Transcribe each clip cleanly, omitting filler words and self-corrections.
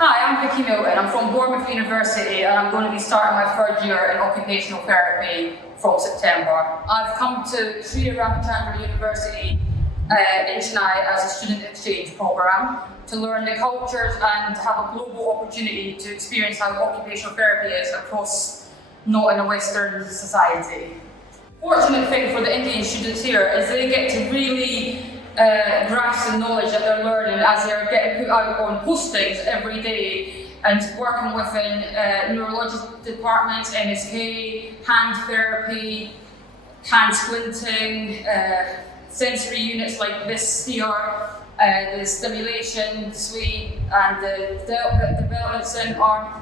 Hi, I'm Vicky Milton. I'm from Bournemouth University and I'm going to be starting my third year in occupational therapy from September. I've come to SRIHER Ramachandra University in Chennai as a student exchange program to learn the cultures and have a global opportunity to experience how occupational therapy is across not in a Western society. Fortunate thing for the Indian students here is they get to really grasp the knowledge that they're learning as they're getting put out on postings every day and working within neurological departments, MSK, hand therapy, hand splinting, sensory units like this here, the Stimulation suite and the Development Centre,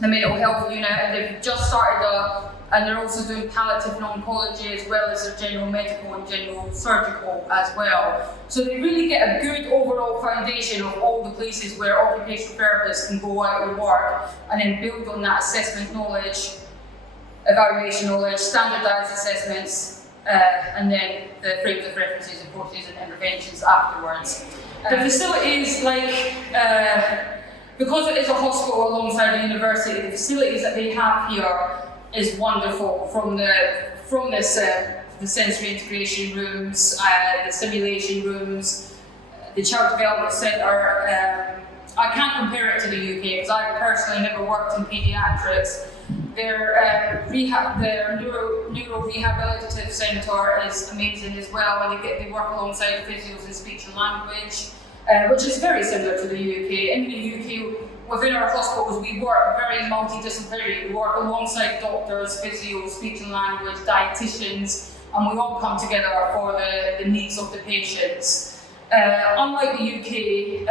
the mental health unit, and they've just started and they're also doing palliative and oncology as well as their general medical and general surgical as well. So they really get a good overall foundation of all the places where occupational therapists can go out and work and then build on that assessment knowledge, evaluation knowledge, standardised assessments, and then the frames of references, approaches and interventions afterwards. The facilities, because it is a hospital alongside a university, the facilities that they have here is wonderful, from the sensory integration rooms, the simulation rooms, the child development centre. I can't compare it to the UK because I've personally never worked in paediatrics. Their neuro rehabilitative centre is amazing as well, and they work alongside physios in speech and language, which is very similar to the UK. In the UK, within our hospitals, we work very multidisciplinary. We work alongside doctors, physios, speech and language, dietitians, and we all come together for the needs of the patients. Unlike the UK,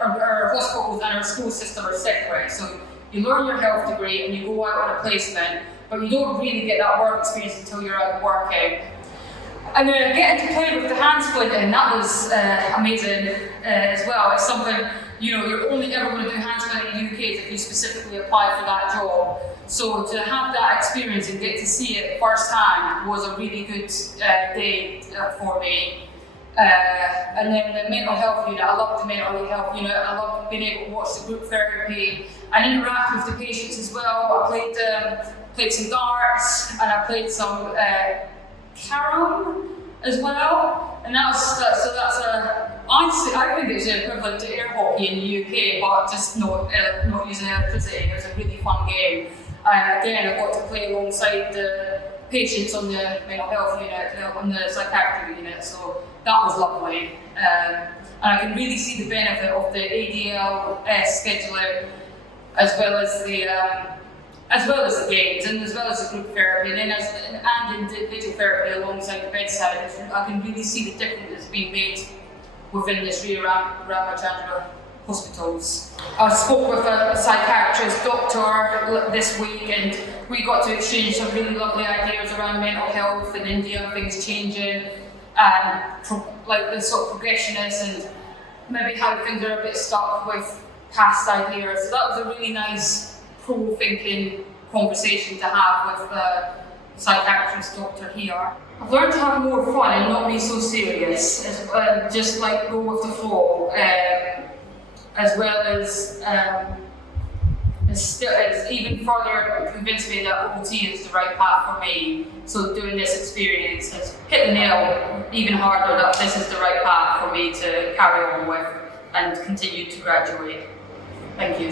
our hospitals and our school system are separate. So you learn your health degree and you go out on a placement, but you don't really get that work experience until you're out working. And then getting to play with the hand splinting, that was amazing as well. It's something, you're only ever going to do hand splinting in the UK if you specifically apply for that job. So to have that experience and get to see it firsthand was a really good day for me. And then the mental health unit, I loved the mental health unit. I loved being able to watch the group therapy and interact with the patients as well. I played some darts and I played some carom as well, and I think it's equivalent to air hockey in the UK, but just not using electricity. It was a really fun game. Again, I got to play alongside the patients on the mental health unit, on the psychiatry unit, so that was lovely. And I can really see the benefit of the ADL scheduling, as well as the games and as well as the group therapy and individual therapy alongside the bedside. I can really see the difference that's being made within the SRIHER Ramachandra hospitals. I spoke with a psychiatrist doctor this week and we got to exchange some really lovely ideas around mental health in India, things changing and the sort of progression is and maybe how things are a bit stuck with past ideas. So that was a really nice pro-thinking conversation to have with the psychiatrist doctor here. I've learned to have more fun and not be so serious, just go with the flow, as well as it's even further convinced me that OT is the right path for me. So doing this experience has hit the nail even harder that this is the right path for me to carry on with and continue to graduate. Thank you.